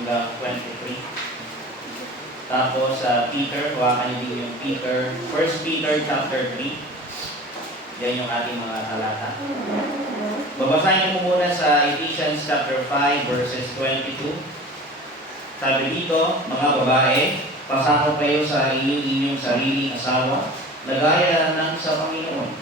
hanggang 23. Tapos sa Peter, hawakan niyo din yung Peter, 1 Peter chapter 3. Yan yung ating mga talata. Babasahin mo muna sa Ephesians chapter 5 verses 22. Sabi dito, mga babae, pasakop kayo sa inyong sariling asawa, na gaya ng sa Panginoon,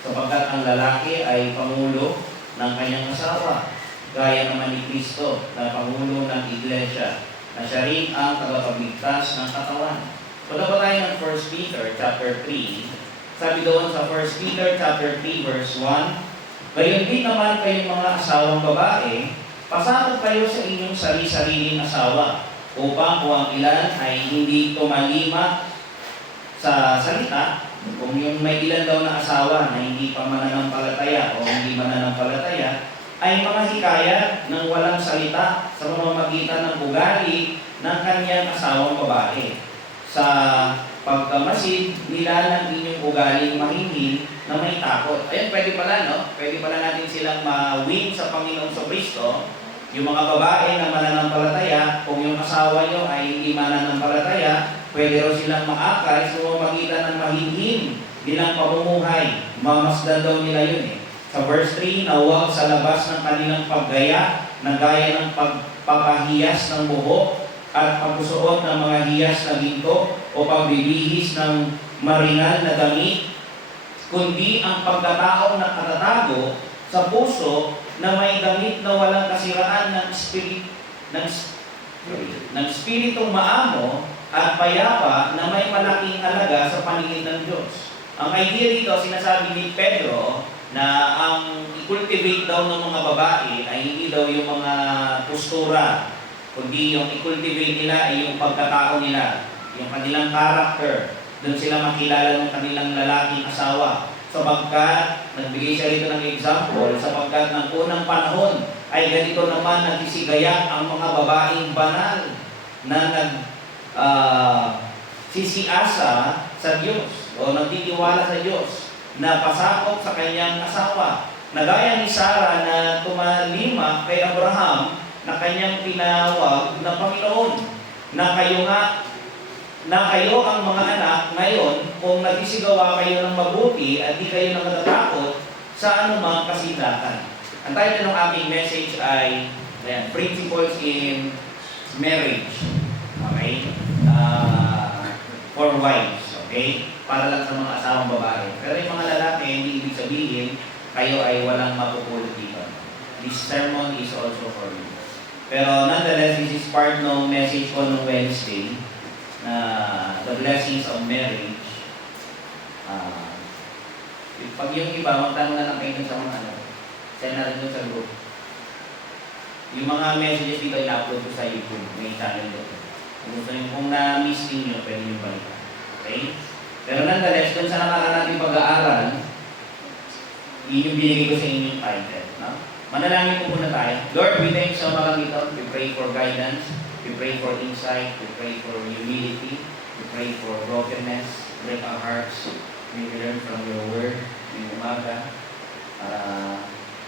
sapagkat ang lalaki ay pangulo ng kanyang asawa, gaya naman ni Kristo na pangulo ng Iglesia, na siya rin ang tagapagligtas ng katawan. Punta pa tayo ng 1 Peter chapter 3. Sabi doon sa 1 Peter chapter 3 verse 1, gayon din naman kayong mga asawang babae, pasakop kayo sa inyong sariling asawa, upang kung ang ilan ay hindi tumalima sa salita, kung yung may ilan daw na asawa na hindi pa mananampalataya o hindi mananampalataya, ay mga hikayat ng walang salita sa pamamagitan ng ugali ng kanyang asawang babae, sa pagkamasid nila ng inyong ugaling mahinhin na may takot. Ayun, pwede pala, no? Pwede pala natin silang ma-win sa Panginoong Kristo. Yung mga babae na mananampalataya, kung yung asawa nyo ay hindi mananampalataya, pwede rin silang maakay sa pamamagitan ng mahinhin nilang pamumuhay. Mamasdan daw nila yun eh. Sa verse 3, na huwag sa labas ng kanilang paggaya, na gaya ng pagpapahiyas ng buhok at pagsusuot ng mga hiyas na ginto o pagbibihis ng marinal na damit, kundi ang pagkataong nakatatago sa puso na may damit na walang kasiraan ng spiritong maamo at payapa na may malaking halaga sa paningin ng Diyos. Ang idea dito, sinasabi ni Pedro, na ang i-cultivate daw ng mga babae ay hindi daw yung mga postura, kundi yung i-cultivate nila ay yung pagkatao nila, yung kanilang character. Doon sila makilala ng kanilang lalaking asawa. Sapagkat, nagbigay siya rito ng example, sapagkat ng unang panahon ay ganito naman nagsisigaya ang mga babaeng banal na sisiasa sa Diyos o nagtitiwala sa Diyos, na pasakop sa kanyang asawa. Nagaya ni Sarah na tumalima kay Abraham na kanyang tinawag na Panginoon. Na kayo ang mga anak ngayon kung nagsisigawa kayo ng mabuti at di kayo natatakot sa anumang kasindakan. Ang title ng aking message ay Principles in Marriage. Okay? For wives. Okay? Para lang sa mga asawang babae. Pero yung mga lalaki, hindi ibig sabihin, kayo ay walang mapupulot dito. This sermon is also for you. Pero nonetheless, this is part ng message ko noong Wednesday, na the blessings of marriage. Pag yung iba, magtanong na lang kayo sa mga send na rin sa group. Yung mga messages dito, i-upload ko sa YouTube. May channel doon. Kung na-miss nyo, pwede nyo balikan. Okay? Pero nonetheless, dun sa nakaraan natin pag-aaral, yun yung binigay ko sa inyong title. No? Manalangin po muna tayo. Lord, we thank you so much ito. We pray for guidance. We pray for insight. We pray for humility. We pray for brokenness. Break our hearts. We learn from your word ngayong umaga para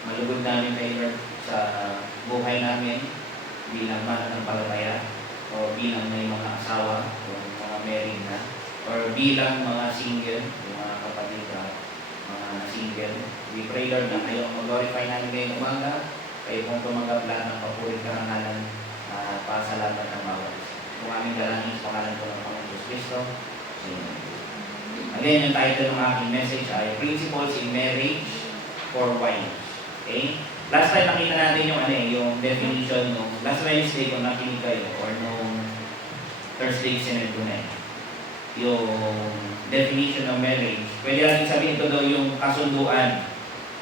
malugod namin kayo, Lord, sa buhay namin bilang mananampalataya o bilang may mga asawa o mga married na, or bilang mga single, yung mga kapatid na mga single. We pray, Lord, na kayo mag-glorify namin ngayong umaga, kayo pong tumanggap lahat ng papuring karangalan para sa lahat ng bawat. Kung aming dalangin sa pangalan ko ng Panginoon Kristo. Amen. Again, yung title ng aking message ay Principles in Marriage for Wives. Okay? Last time nakita natin yung definition nung last Wednesday kung nakinig kayo or nung Thursday sinend ko na yung definition ng marriage. Pwede natin sabihin ito daw yung kasunduan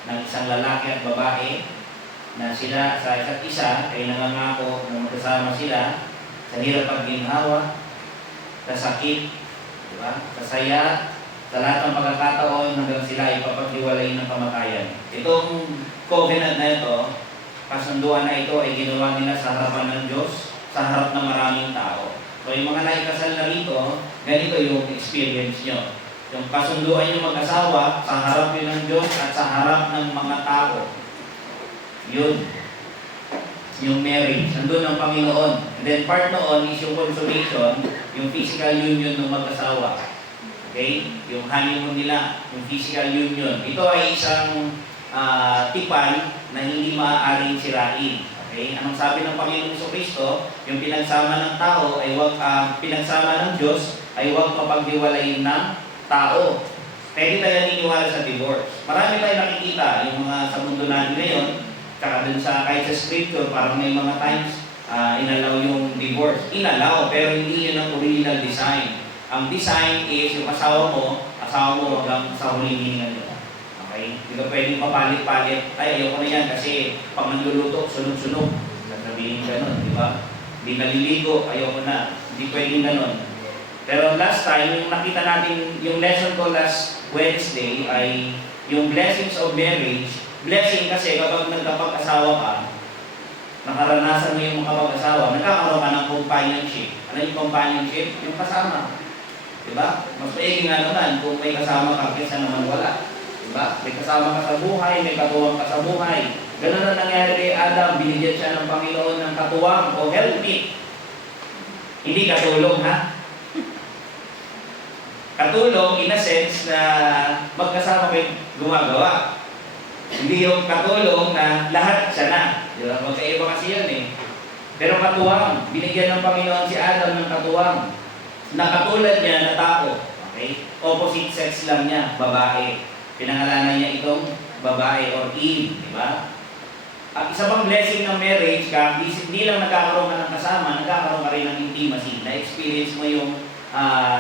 ng isang lalaki at babae na sila sa isa't isa ay nangangako na magkasama sila sa hirap at ginhawa, sa sakit, diba? Sa saya, sa lahat ng pagkakataon hanggang sila ay papaghiwalay ng kamatayan. Itong covenant na ito, kasunduan na ito ay ginawa nila sa harapan ng Diyos, sa harap ng maraming tao. So yung mga naikasal na rito, ganito yung experience nyo. Yung kasunduan nyo mag-asawa, sa harap yun ng Diyos at sa harap ng mga tao. Yun. yung marriage. Nandun ang Panginoon. And then part noon is yung consummation, yung physical union ng mag-asawa. Okay? Yung honeymoon nila, yung physical union. Ito ay isang tipan na hindi maaaring sirain. Okay? Anong sabi ng Panginoon Jesucristo? Yung pinagsama ng tao ay pinagsama ng Diyos ay huwag mapaghiwalayin ng tao. Pwede tayo naniniwala sa divorce. Marami tayo nakikita, yung mga sa mundo natin ngayon, tsaka dun sa kahit sa scripture, parang may mga times inalaw yung divorce. Inalaw, pero hindi yun ang original design. Ang design is yung asawa mo hanggang sa huling hininga nyo. Okay? Hindi ka pwedeng papalit-palit. Ay, ayoko na yan kasi pag manluluto, sunog-sunog. Sasabihin ganun, di ba? Hindi naliligo, ayoko na. Hindi pwedeng ganun. Pero last time, yung nakita natin, yung lesson ko last Wednesday ay yung blessings of marriage. Blessing kasi kapag nagkapag-asawa ka, nakaranasan mo yung makapag-asawa, nagkakaroon ka ng companionship. Ano yung companionship? Yung kasama. Diba? Mas maigi nga naman kung may kasama ka kaysa naman wala. Diba? May kasama ka sa buhay, may katuwang ka sa buhay. Ganun na nangyari kay Adam, binigyan siya ng Panginoon ng katuwang o helpmeet. Hindi katulong, ha? Katulong, in a sense, na magkasama kayo gumagawa. Hindi yung katulong na lahat siya na. Diba? Magkaiba kasi yun eh. Pero katuwang, binigyan ng Panginoon si Adam ng katuwang. Na katulad niya na tao. Okay? Opposite sex lang niya, babae. Pinangalanan niya itong babae or Eve. Diba? At isa pang blessing ng marriage ka, hindi lang nagkakaroon ka ng kasama, nagkakaroon ka rin ng intimacy. Na-experience mo yung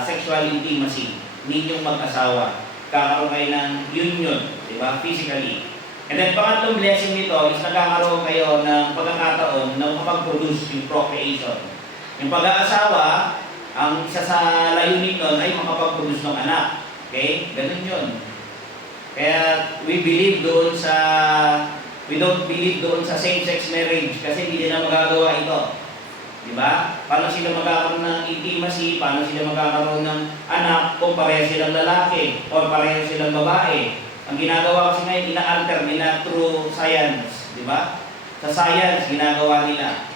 sexual intimacy, ninyong mag-asawa. Kakaroon kayo ng union, di ba? Physically. And then, pangatlong blessing nito is nagkakaroon kayo ng pagkakataon na makapag-produce yung procreation. Yung pag-aasawa, ang isa sa layunin nun ay makapag-produce ng anak. Okay? Ganun yun. Kaya, we don't believe doon sa same-sex marriage kasi hindi nila magagawa ito. Diba? Paano sila magkakaroon ng intimacy? Paano sila magkakaroon ng anak kung pareho silang lalaki o pareho silang babae? Ang ginagawa kasi ngayon, ina-alter nila through science. Diba? Sa science, ginagawa nila.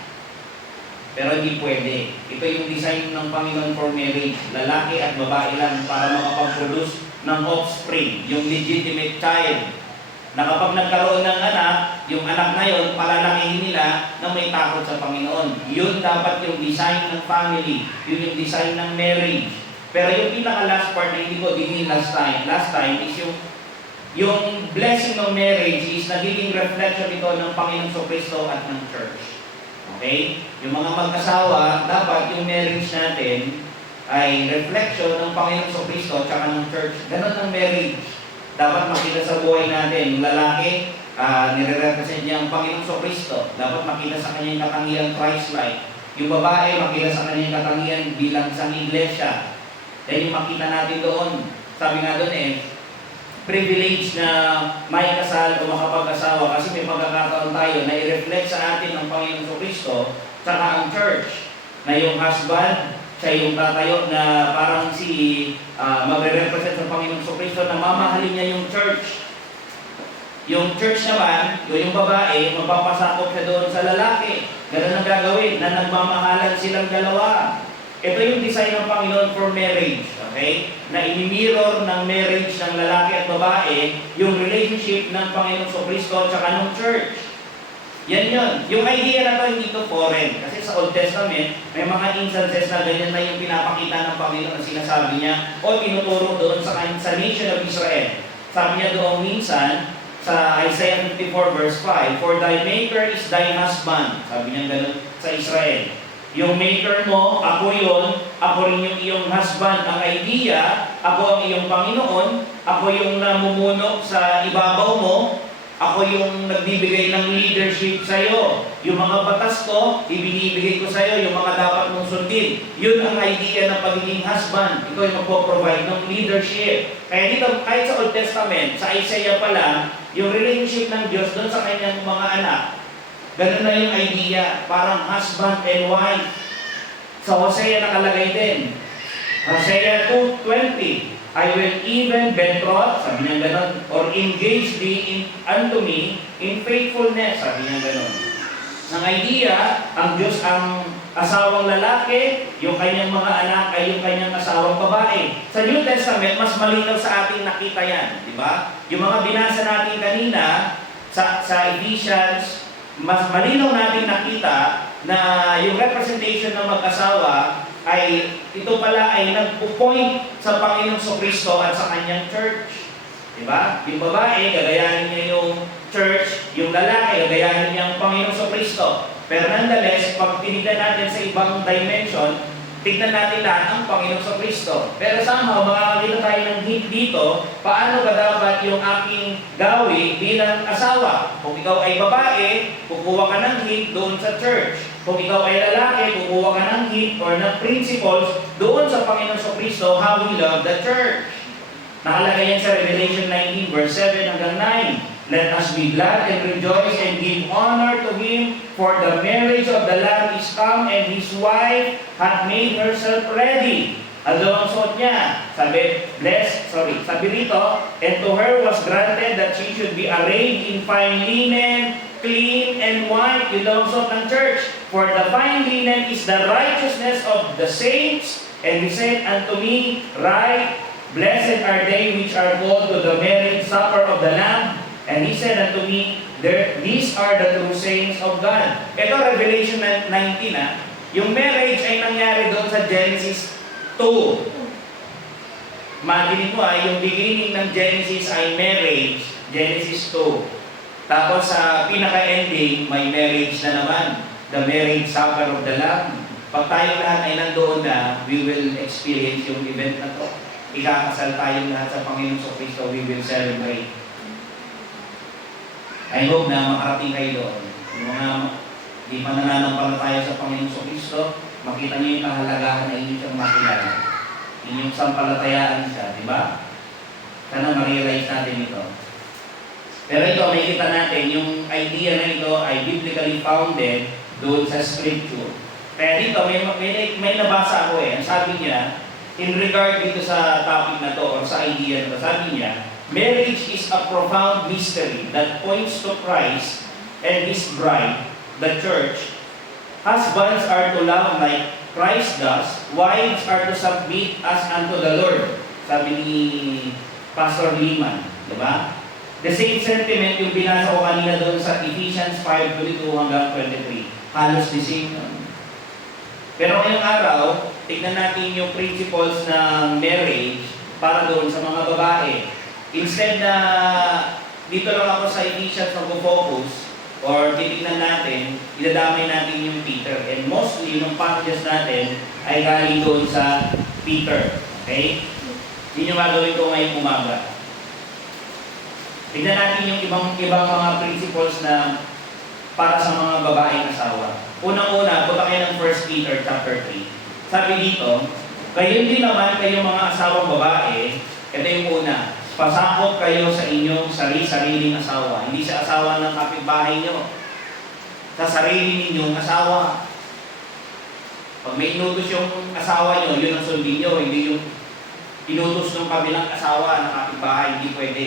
Pero hindi pwede. Ito yung design ng Panginoon for marriage. Lalaki at babae lang para makapag-produce ng offspring, yung legitimate child. Na kapag nagkaroon ng anak, yung anak na yun, palalakihin nila na may takot sa Panginoon. Yun dapat yung design ng family. Yun yung design ng marriage. Pero yung pinaka-last part na hindi ko din last time is yung blessing ng marriage is nagiging reflection ito ng Panginoon Jesucristo at ng church. Okay? Yung mga mag-asawa, dapat yung marriage natin ay reflection ng Panginoon Jesucristo at ng church. Ganon ang marriage. Dapat makita sa buhay natin, yung lalaki, nire-represent niya ang Panginoong Jesucristo. Dapat makita sa kanya yung katangian Christ-like. Yung babae, makita sa kanya yung katangian bilang isang iglesia. Yan yung makita natin doon. Sabi nga doon privilege na may kasal o makapag-asawa kasi may pagkakataon tayo na i-reflect sa atin ang Panginoong Jesucristo saka ang church. Na yung husband, siya yung tatayo na parang magre-represent sa Panginoong Jesucristo na mamahalin niya yung church. Yung church naman, yung babae, magpapasakop siya doon sa lalaki. Ganun ang gagawin, na nagmamahalan silang dalawa. Ito yung design ng Panginoon for marriage. Okay? Na ini-mirror ng marriage ng lalaki at babae yung relationship ng Panginoong Jesucristo at ng church. Yan yun. Yung idea na to hindi to foreign. Kasi sa Old Testament, may mga instances na ganyan na yung pinapakita ng Panginoon na sinasabi niya o tinuturo doon sa nation of Israel. Sabi niya doon minsan, sa Isaiah 54 verse 5, "For thy maker is thy husband." Sabi niya ganun sa Israel. Yung maker mo, ako rin yung iyong husband. Ang idea, ako ang iyong Panginoon, ako yung namumuno sa ibabaw mo, ako yung nagbibigay ng leadership sa iyo. Yung mga batas ko, ibinibigay ko sa iyo, yung mga dapat mong sundin. Yun ang idea ng pagiging husband. Ikaw yung magpo-provide ng leadership. Kaya dito, kahit sa Old Testament, sa Isaiah pa lang, yung relationship ng Diyos doon sa kanyang mga anak, ganun na yung idea, parang husband and wife. Sa Hosea nakalagay din. Hosea 2:20, "I will even betroth," sabi niya gano'n, "or engage thee unto me in faithfulness," sabi niya gano'n. Ang idea, ang Diyos ang asawang lalaki, yung kanyang mga anak ay yung kanyang asawang babae. Sa New Testament, mas malinaw sa ating nakita yan, di ba? Yung mga binasa natin kanina sa Ephesians, mas malinaw natin nakita na yung representation ng mag-asawa ay ito pala ay nagpo-point sa Panginoong Kristo at sa kanyang church. Diba? Yung babae, gagayahin niya yung church, yung lalaki, gagayahin niya ang Panginoong Kristo. Pero nonetheless, pag tinignan natin sa ibang dimension, tignan natin lahat ang Panginoong Kristo. Pero somehow, makakakita tayo ng hint dito, paano ba dapat yung aking gawi bilang asawa? Kung ikaw ay babae, kukuha ka ng hint doon sa church. Kung ikaw ay lalaki, kukuha ka ng hint or ng principles doon sa Panginoong Kristo, how we love the church. Nakalagay yan sa Revelation 19 verse 7 hanggang 9. Let us be glad and rejoice and give honor to Him, for the marriage of the Lamb is come, and His wife hath made herself ready. Ano ang suot niya? Sabi rito, and to her was granted that she should be arrayed in fine linen, clean and white. Yun ang suot ng church. For the fine linen is the righteousness of the saints, and He said unto me, Write, Blessed are they which are called to the marriage supper of the Lamb. And He said unto me, These are the true saints of God. Ito, Revelation 19, yung marriage ay nangyari doon sa Genesis 2. Imagine mo yung beginning ng Genesis ay marriage, Genesis 2. Tapos sa pinaka-ending, may marriage na naman, the marriage supper of the Lamb. Pag tayo lahat ay nandoon na, we will experience yung event na to. Ikakasal tayong lahat sa Panginoong Kristo, we will celebrate. I hope na makarating kayo doon. Yung mga di pa nananampalataya sa Panginoong Kristo, makita niyo yung kahalagahan na inyo siyang makilala. Inyong sampalatayaan siya, di ba? Sana ma-realize natin ito. Pero ito, may kita natin, yung idea na ito ay biblically founded doon sa Scripture. Kaya dito, may nabasa ako Ang sabi niya, in regard dito sa topic na to or sa idea na to, sabi niya, marriage is a profound mystery that points to Christ and His bride, the church. Husbands are to love like Christ does. Wives are to submit as unto the Lord. Sabi ni Pastor Liman. Diba? The same sentiment yung binasa ko kanina doon sa Ephesians 5:22 hanggang 23. Halos the same. Pero ngayong araw, tignan natin yung principles ng marriage para doon sa mga babae. Instead na dito lang ako sa Ephesians mag-focus or titignan natin, idadamay natin yung Peter. And mostly, yung passages natin ay galing doon sa Peter. Okay? Yun yung gagawin ko ngayong umaga. Tignan natin yung ibang mga principles na para sa mga babaeng asawa. Unang-una, punta kayo ng 1 Peter chapter 3. Sabi dito, kayo din naman kayong mga asawang babae, ito yung una, pasakop kayo sa inyong sariling asawa. Hindi sa asawa ng kapitbahay nyo. Sa sarili ninyong asawa. Pag may inutos yung asawa nyo, yun ang sundin nyo. Hindi yung inutos ng kabilang asawa ng kapitbahay. Hindi pwede.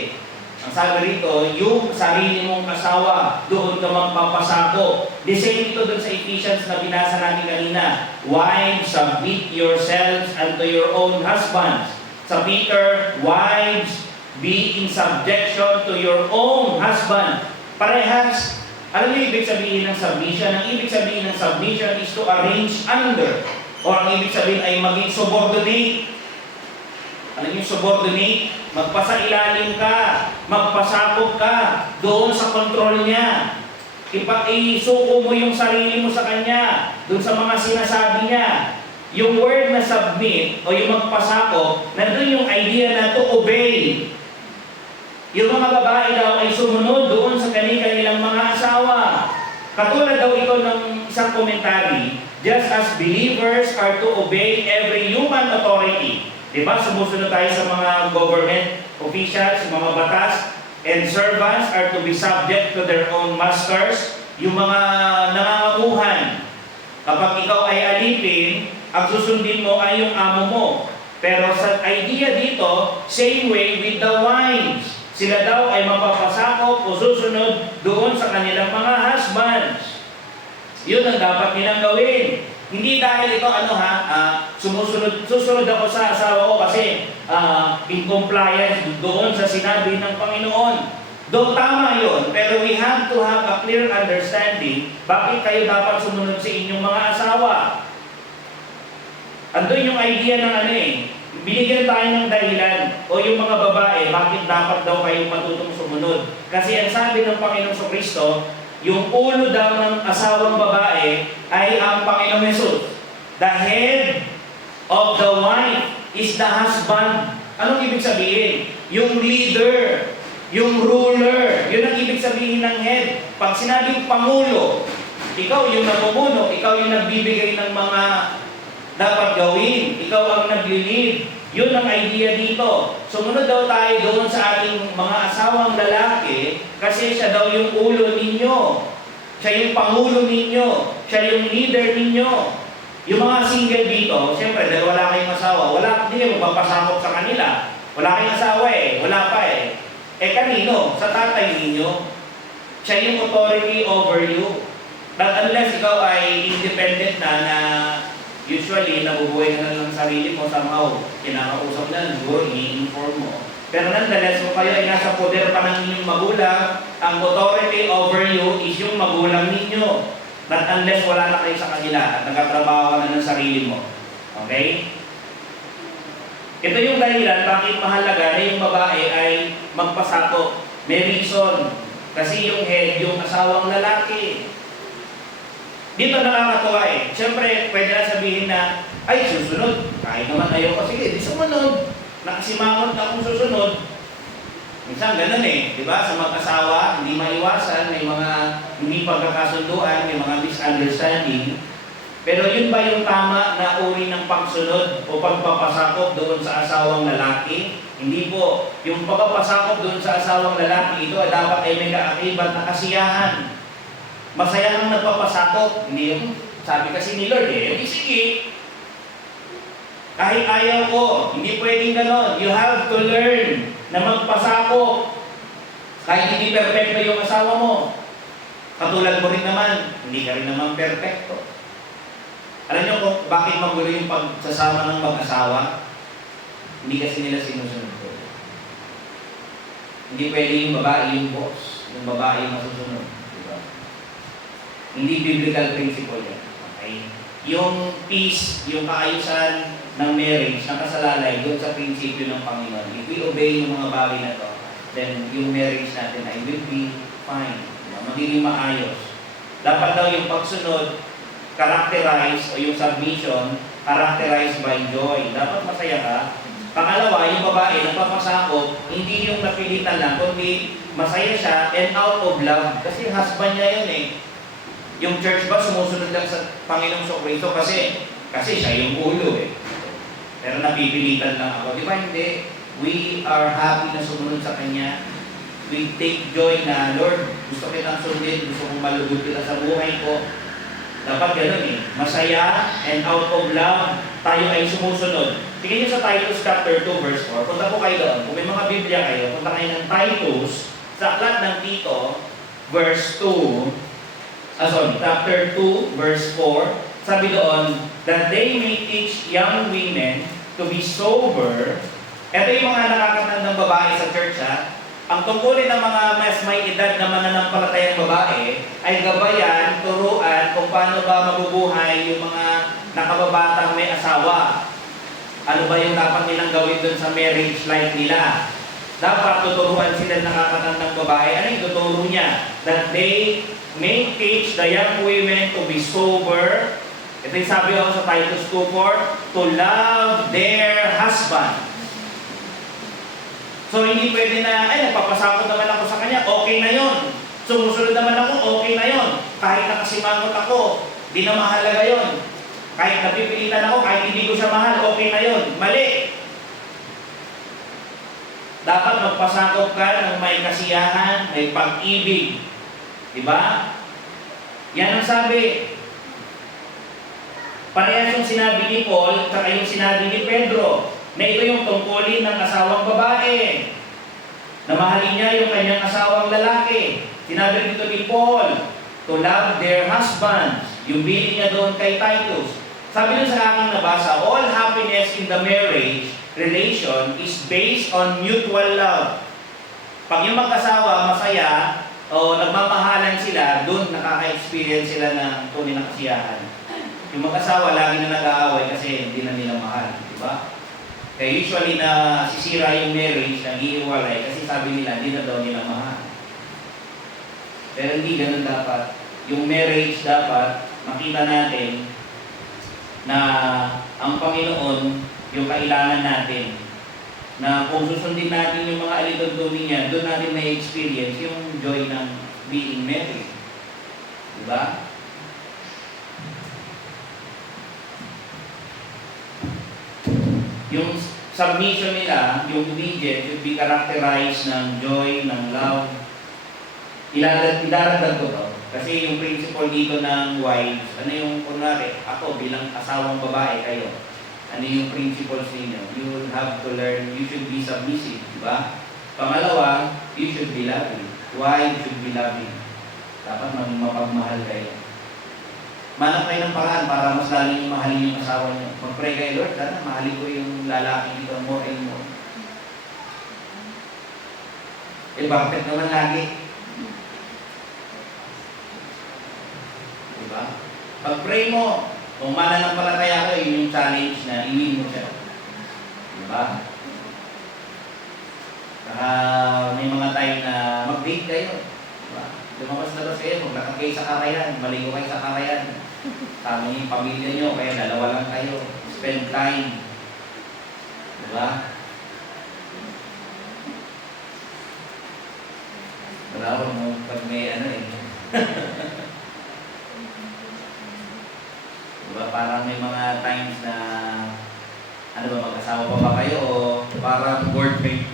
Ang sabi rito, yung sarili mong asawa, doon ka magpapasako. The same ito doon sa Ephesians na binasa natin kanina. Wives, submit yourselves unto your own husbands. Sa Peter, wives, be in subjection to your own husband. Parehas. Ano yung ibig sabihin ng submission? Ang ibig sabihin ng submission is to arrange under. O ang ibig sabihin ay maging subordinate. Ano yung subordinate? Magpasailalim ka, magpasakop ka doon sa kontrol niya. Isuko mo yung sarili mo sa kanya, doon sa mga sinasabi niya. Yung word na submit o yung magpasakop, nandun yung idea na to obey. Yung mga babae daw ay sumunod doon sa kanilang mga asawa. Katulad daw ito ng isang komentary, just as believers are to obey every human authority. Diba? Sumusunod tayo sa mga government officials, mga batas, and servants are to be subject to their own masters. Yung mga nangangamuhan, kapag ikaw ay alipin, ang susundin mo ay yung amo mo. Pero sa idea dito, same way with the wives. Sila daw ay mapapasakop o susunod doon sa kanilang mga husbands. Yun ang dapat nilang gawin. Hindi dahil ito susunod ako sa asawa ko kasi in compliance doon sa sinabi ng Panginoon. Though tama yun, pero we have to have a clear understanding bakit kayo dapat sumunod sa inyong mga asawa. Andun yung idea ng binigyan tayo ng dahilan o yung mga babae, bakit dapat daw kayo matutong sumunod. Kasi ang sabi ng Panginoong Kristo, yung ulo daw ng asawang babae ay ang Panginoong Hesus. The head of the wife is the husband. Anong ibig sabihin? Yung leader, yung ruler, yun ang ibig sabihin ng head. Pag sinabing pangulo, ikaw yung namumuno, ikaw yung nagbibigay ng mga dapat gawin, ikaw ang nag-lead. Yun ang idea dito. Sumunod daw tayo doon sa ating mga asawang lalaki kasi siya daw yung ulo ninyo. Siya yung pangulo ninyo. Siya yung leader ninyo. Yung mga single dito, siyempre dahil wala kayong asawa, hindi kayo magpapasakop sa kanila. Wala kayong asawa wala pa kanino? Sa tatay ninyo. Siya yung authority over you. But unless ikaw ay independent na usually, nabubuhay ka na ng sarili mo, somehow, kinakausap na, siguro, i-inform mo. Pero nonetheless, kung kayo ay nasa poder pa ng inyong magulang, ang authority over you is yung magulang ninyo. Not unless wala na kayo sa kanila at nagkatrabaho ka na ng sarili mo. Okay? Ito yung dahilan bakit mahalaga na yung babae ay magpasako. May reason. Kasi yung head, yung asawang lalaki. Dito nakakatawa Siyempre, pwede na sabihin na, ay, susunod. Kahit naman ayaw ko, sige, di sumunod. Nakasimangot na akong susunod. Minsan ganun di ba? Sa mag-asawa, hindi maiwasan, may mga hindi pagkakasunduan, may mga misunderstanding. Pero yun ba yung tama na uri ng pagsunod o pagpapasakop doon sa asawang lalaki? Hindi po. Yung pagpapasakop doon sa asawang lalaki, ito dapat ay may kaakibat na kasiyahan. Masaya kang nagpapasakop. Hindi yung sabi kasi ni Lord hindi sige. Kahit ayaw ko, hindi pwedeng ganon. You have to learn na magpasakop. Kahit hindi perfecto yung asawa mo. Katulad mo rin naman, hindi ka rin naman perfecto. Alam niyo kung bakit magulo yung pagsasama ng mag-asawa? Hindi kasi nila sinusunod ko. Hindi pwede yung babae yung boss, yung babae yung masusunod. Hindi biblical principle yan. Okay? Yung peace, yung kaayusan ng marriage, nakasalalay doon sa prinsipyo ng Panginoon. If we obey yung mga bagay na to, then yung marriage natin ay will be fine. Magiging maayos. Dapat daw yung pagsunod, characterized, o yung submission, characterized by joy. Dapat masaya ka. Pangalawa, yung babae, nagpapasakop, hindi yung napilitan lang, kundi masaya siya and out of love. Kasi husband niya yun Yung church ba sumusunod lang sa Panginoong Kristo kasi siya yung ulo Pero napipilitan lang ako. Di ba hindi? We are happy na sumunod sa Kanya. We take joy na, Lord, gusto kitang sundin, gusto kong malugod kita sa buhay ko. Dapat ganun Masaya and out of love, tayo ay sumusunod. Tingnan niyo sa Titus chapter 2 verse 4. Punta po kayo doon. Kung may mga Biblia kayo, punta kayo ng Titus, sa aklat ng Tito, verse 2. Chapter 2, verse 4, sabi doon, that they may teach young women to be sober. Ito yung mga nakakatandang babae sa church Ang tungkulin ng mga mas may edad na mananampalatayang babae ay gabayan, turuan kung paano ba mabubuhay yung mga nakababatang may asawa. Ano ba yung dapat nilang gawin doon sa marriage life nila? Dapat tuturuan sila ng nakakatandang babae. Ano yung tuturo niya? That they may teach the young women to be sober. Ito yung sabi ako sa Titus 2:4, to love their husband. So hindi pwede na, nagpapasakot naman ako sa kanya, okay na yon. Sumusunod naman ako, okay na yon. Kahit nakasimangot ako, di na mahalaga yon. Kahit napipilitan ako, kahit hindi ko siya mahal, okay na yon. Mali. Dapat magpasakop ka ng may kasiyahan, may pag-ibig. Diba? Yan ang sabi. Parehas yung sinabi ni Paul, saka yung sinabi ni Pedro, na ito yung tungkulin ng asawang babae. Na mahalin niya yung kanyang asawang lalaki. Sinabi dito ni Paul, to love their husbands. Yung billing niya doon kay Titus. Sabi nun sa aking nabasa, all happiness in the marriage relation is based on mutual love. Pag yung mag-asawa masaya o nagmamahalan sila, doon nakaka-experience sila ng tunay na kasiyahan. Yung mag-asawa lagi na nag-aaway kasi hindi na nila mahal, di ba? Kaya usually na sisira yung marriage, nag-iiwalay kasi sabi nila hindi na daw nila mahal. Pero hindi ganun dapat. Yung marriage dapat makita natin na ang Panginoon yung kailangan natin. Na kung susundin natin yung mga alidod-dumi niya, doon natin may experience yung joy ng being married. Diba? Yung submission nila, yung obedience, should be characterized ng joy, ng love. Ilaragdag ko to. Kasi yung principle dito ng wives, ano yung kunwari, ako bilang asawang babae kayo, ano yung principles ninyo? You will have to learn, you should be submissive, di ba? Pangalawa, you should be loving. Wives should be loving. Dapat maging mapagmahal kayo. Manap kayo ng paraan para mas lalo yung mahalin yung asawa niyo. Mag-pray kayo, Lord, sana mahalin ko yung lalaki dito more and more. Eh bakit naman lagi? Diba? Pag-pray mo, kung mananampalataya ko, yun yung challenge na iwin mo siya. Diba? Saka may mga time na mag-date kayo. Diba? Lumabas-labas kayo, maglakad kayo sa karayan, maligo kayo sa karayan. Sama niyo yung pamilya nyo, kaya dalawa lang kayo. Spend time. Diba? Wala mo pag may ano eh. Diba? Parang may mga times na ano ba, mag-asawa pa ba kayo o parang boardmate,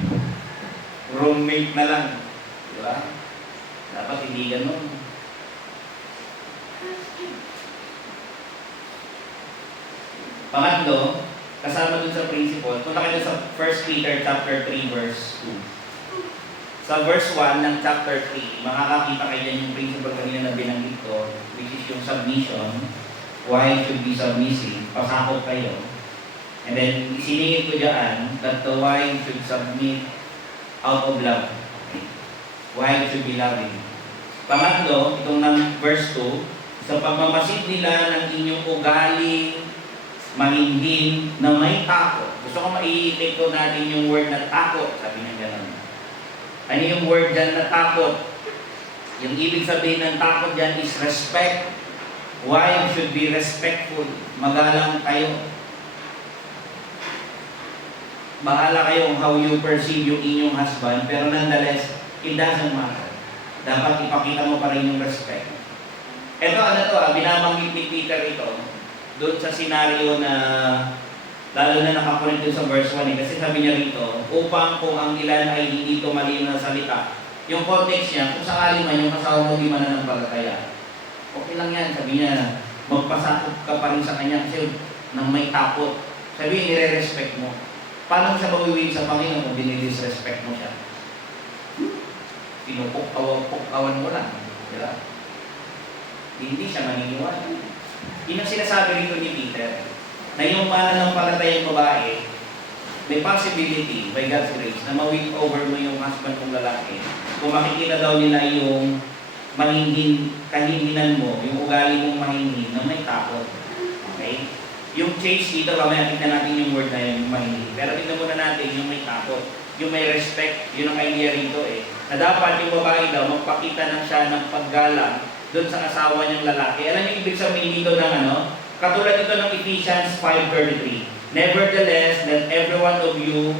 roommate na lang. Diba? Dapat hindi ganun. Pangatlo, kasama dun sa principle, punta kayo sa 1 Peter chapter 3 verse 2. Sa verse 1 ng chapter 3, makakakita kayo dyan yung principle kanina na binanggit ko, which is yung submission. Wives should be submissive. Pasakot kayo. And then, isiningin ko dyan that the wife should submit out of love. Okay. Wives should be loving. Pangatlo, itong ng verse 2, sa pagmamasid nila ng inyong ugali, mahinhin na may takot. Gusto ko ma-i-take ko natin yung word na takot. Sabi niya gano'n. Ano yung word dyan na takot? Yung ibig sabihin ng takot dyan is respect. Wives should be respectful. Magalang kayo. Bahala kayo how you perceive yung inyong husband, pero nonetheless, it doesn't matter. Dapat ipakita mo pa rin yung respect. Ito, binabanggit ni Peter ito, doon sa senaryo na, lalo na nakakulit doon sa verse 1, kasi sabi niya rito, upang kung ang ilan ay hindi tumalino na salita. Yung context niya, kung sakali man yung asawa mo di mananampalataya, okay lang yan, sabi niya, magpasakot ka pa rin sa kanya kasi nang may takot. Sabi, nire-respect mo. Paano siya bawiwin sa Panginoon kung dinidisrespect mo siya? Pinupok-awan mo lang. Diba? Hindi siya maniniwala. Yun ang sinasabi rito ni Peter, na yung mananampalatayang babae, may possibility, by God's grace, na ma-win over mo yung husband kong lalaki. Kung makikita daw nila yung kahinginan mo, yung ugali mong mahingin na may takot. Okay? Yung chase dito, mamaya tignan natin yung word na yun, yung mahingin. Pero tignan muna natin yung may takot, yung may respect, yun ang idea rito eh. Na dapat yung babae daw, magpakita na siya ng paggalang doon sa asawa niyang lalaki. Alam niyo ibig sabihin dito ng ano? Katulad ito ng Ephesians 5:33. Nevertheless, let every one of you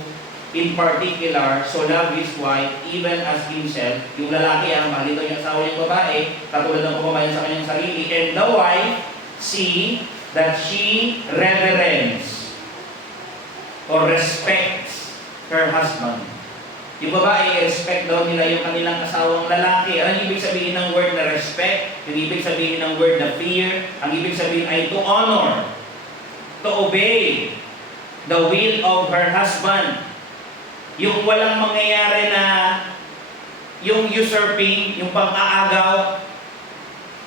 in particular, so love his wife even as himself. Yung lalaki ang mahal ito yung asawa niyang babae, katulad ng pagmamahal sa kanyang sarili. And the wife, see that she reverence or respects her husband. Yung babae, respect daw nila yung kanilang asawang lalaki. Ang ibig sabihin ng word na respect, yung ibig sabihin ng word na fear, ang ibig sabihin ay to honor, to obey the will of her husband. Yung walang mangyayari na yung usurping, yung pang-aagaw,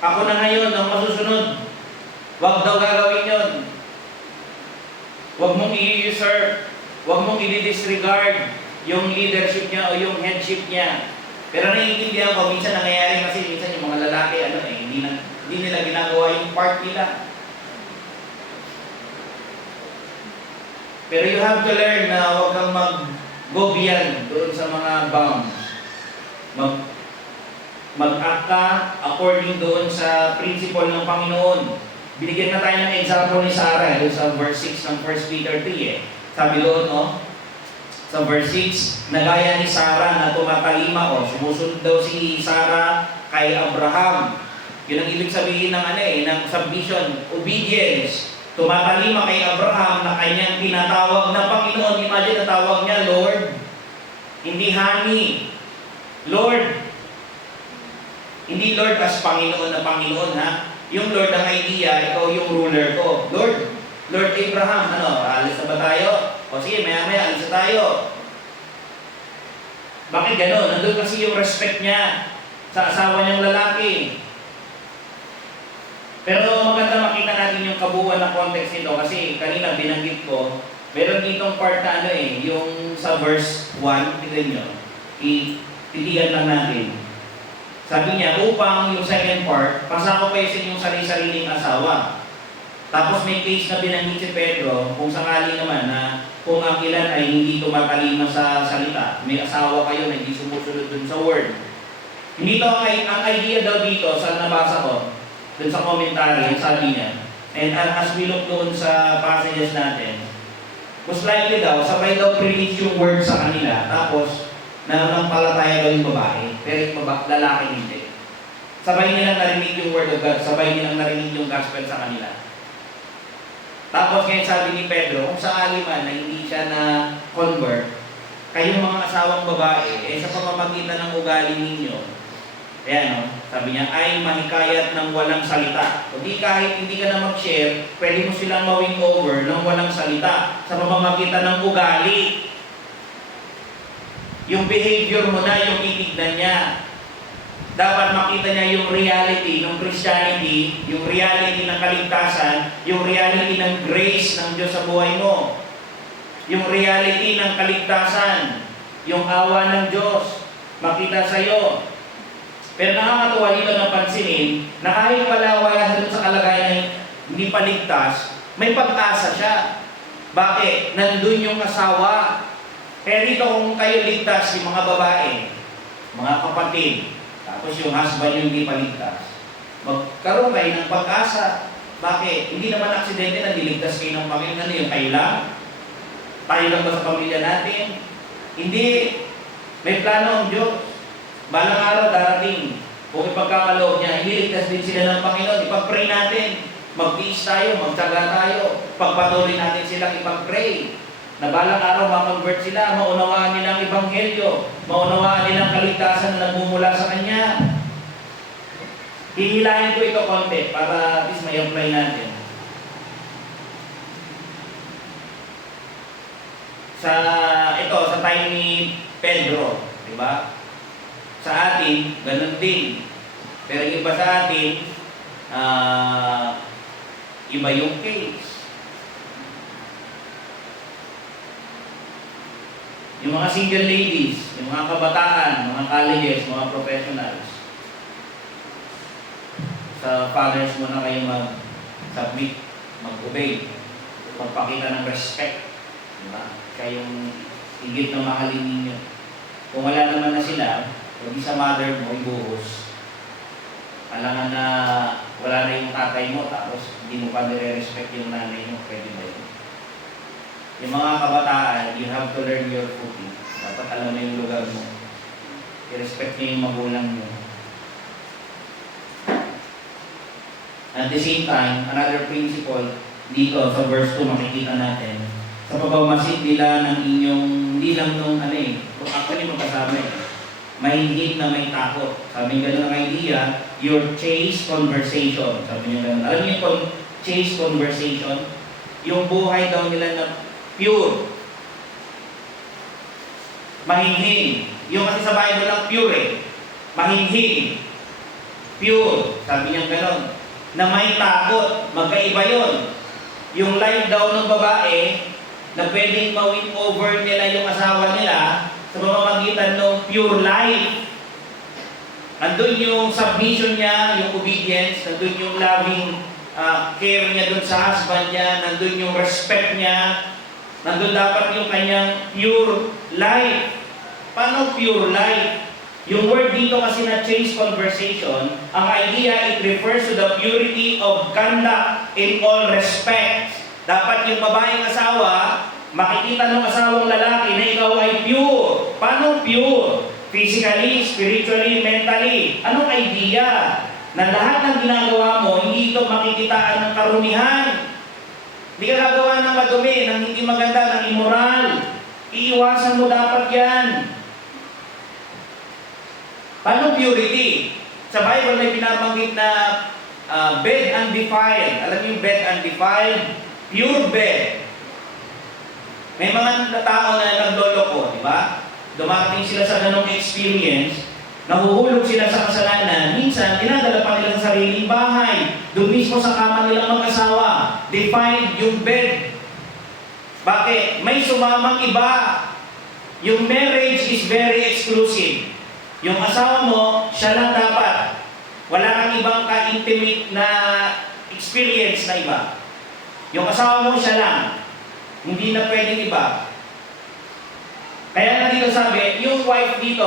Ako na ngayon ang masusunod. Huwag daw gagawin yun. Huwag mong i-usurp. Huwag mong i-disregard yung leadership niya o yung headship niya. Pero naiintindihan ko, minsan nangyayari kasi minsan yung mga lalaki, hindi nila ginagawa yung part nila. Pero you have to learn na huwag kang mag-go beyond doon sa mga bounds. Mag-act ka according doon sa principle ng Panginoon. Binigyan na tayo ng example ni Sarah doon sa verse 6 ng 1 Peter 3 Sabi doon, sa verse 6, nagaya ni Sarah na tumatalima sumusunod daw si Sarah kay Abraham. Yun ang ibig sabihin ng submission, obedience. Tumatalima kay Abraham na kanyang tinatawag na Panginoon. Imagine, natawag niya Lord. Hindi honey. Lord. Hindi Lord as Panginoon na Panginoon, ha? Yung Lord ang idea, ikaw yung ruler ko. Lord Abraham, alis na ba tayo? O sige, maya-maya, alis na tayo. Bakit gano'n? Nandun kasi yung respect niya sa asawa niyang lalaki. Pero maganda makita natin yung kabuuan na context nito kasi kanina binanggit ko, meron ditong part na yung sa verse 1, tignan nyo, titigan lang natin. Sabi niya, upang yung second part, pasakopesin yung sarili-sariling asawa. Tapos may case na binanggit si Pedro, kung sakali naman na kung ang ilan ay hindi tumatalima sa salita, may asawa kayo na hindi sumusunod dun sa word. Hindi to ang idea daw dito sa nabasa ko, dun sa commentary, sabi niya, and as we look doon sa passages natin, most likely daw, sabay daw preach yung word sa kanila, tapos nanampalataya daw yung babae, pero yung lalaki hindi. Sabay nilang narinig yung word of God, sabay nilang narinig yung gospel sa kanila. Tapos ngayon sabi ni Pedro, kung sakali man na hindi siya na convert, kayong mga asawang babae, sa pamamagitan ng ugali ninyo, sabi niya, ay mahikayat ng walang salita. Kundi kahit hindi ka na mag-share, pwede mo silang mawin over ng walang salita sa pamamagitan ng ugali. Yung behavior mo na, yung titignan niya. Dapat makita niya yung reality ng Christianity, yung reality ng kaligtasan, yung reality ng grace ng Diyos sa buhay mo. Yung reality ng kaligtasan, yung awa ng Diyos, makita sa iyo. Pero nakakatuwa dito ng pansinin na kahit palawaya doon sa kalagayan na hindi paligtas, may pag-asa siya. Bakit? Nandun yung asawa. Kaya dito kung kayo ligtas, yung mga babae, mga kapatid, tapos yung husband yung hindi paligtas, magkaroon kayo ng pag-asa. Bakit? Hindi naman aksidente na niligtas kayo ng Panginoon. Yung kayo lang? Tayo lang ba sa pamilya natin? Hindi. May plano ang Diyos. Balang araw darating, kung ipagkakaloob niya, ililigtas din sila ng Panginoon. Ipag-pray natin. Mag-tiis tayo, magtyaga tayo. Pagpatuloy natin silang ipag-pray. Na balang araw ma-convert sila, maunawaan nilang ebanghelyo, maunawaan nilang kaligtasan na nagmumula sa Kanya. Hihilahin ko ito konti para at least may apply natin. Sa time ni Pedro, di ba? Sa atin, ganun din. Pero iba sa atin, iba yung case. Yung mga single ladies, yung mga kabataan, mga colleges, mga professionals, sa fathers mo na kayo mag-submit, mag-obey, magpakita ng respect. Diba? Kayong higit na mahalin ninyo. Kung wala naman na sila, huwag sa mother mo, ibuhos. Alangan na wala na yung tatay mo, tapos hindi mo pa nire-respect yung nanay mo, pwede ba yun? Yung mga kabataan, you have to learn your footing. Dapat alam mo yung lugar mo. I-respect niyo yung magulang mo. At the same time, another principle dito sa verse 2 makikita natin, sa pagmamasid nila ng inyong, hindi lang nung actually magkasama mahigit na may takot. Sabi nga ng idea, your chaste conversation. Sabi niyo gano'n. Alam niyo yung chaste conversation? Yung buhay daw nila na pure. Mahinhin. Yung kasi sa Bible lang pure Mahinhin. pure. Sabi niya gano'n. Na may takot. Magkaiba yun. Yung life daw ng babae, na pwedeng ma-win over nila yung asawa nila sa pamamagitan ng pure life. Andun yung submission niya, yung obedience, nandun yung loving care niya dun sa husband niya, nandun yung respect niya, nandun dapat yung kanyang pure life. Paano pure life? Yung word dito kasi na change conversation, ang idea, it refers to the purity of conduct in all respects. Dapat yung babaeng asawa, makikita ng asawang lalaki na ikaw ay pure. Paano pure? Physically, spiritually, mentally. Anong idea? Na lahat ng ginagawa mo, hindi ito makikitaan ng karumihan. Hindi ka gagawa ng madumi, ng hindi maganda, ng immoral. Iiwasan mo dapat yan. Paano purity? Sa Bible may binabanggit na bed undefiled. Alam niyo yung bed undefiled? Pure bed. May mga tao na nagloloko, di ba? Dumating sila sa ganong experience, nahuhulog sila sa kasalanan, minsan dinadala pa nila sa sariling bahay, doon mismo sa kama nilang mag-asawa, defiled yung bed. Bakit? May sumamang iba. Yung marriage is very exclusive. Yung asawa mo, siya lang dapat. Wala kang ibang ka-intimate na experience na iba. Yung asawa mo, siya lang. Hindi na pwedeng iba. Kaya na dito sabi, yung wife dito,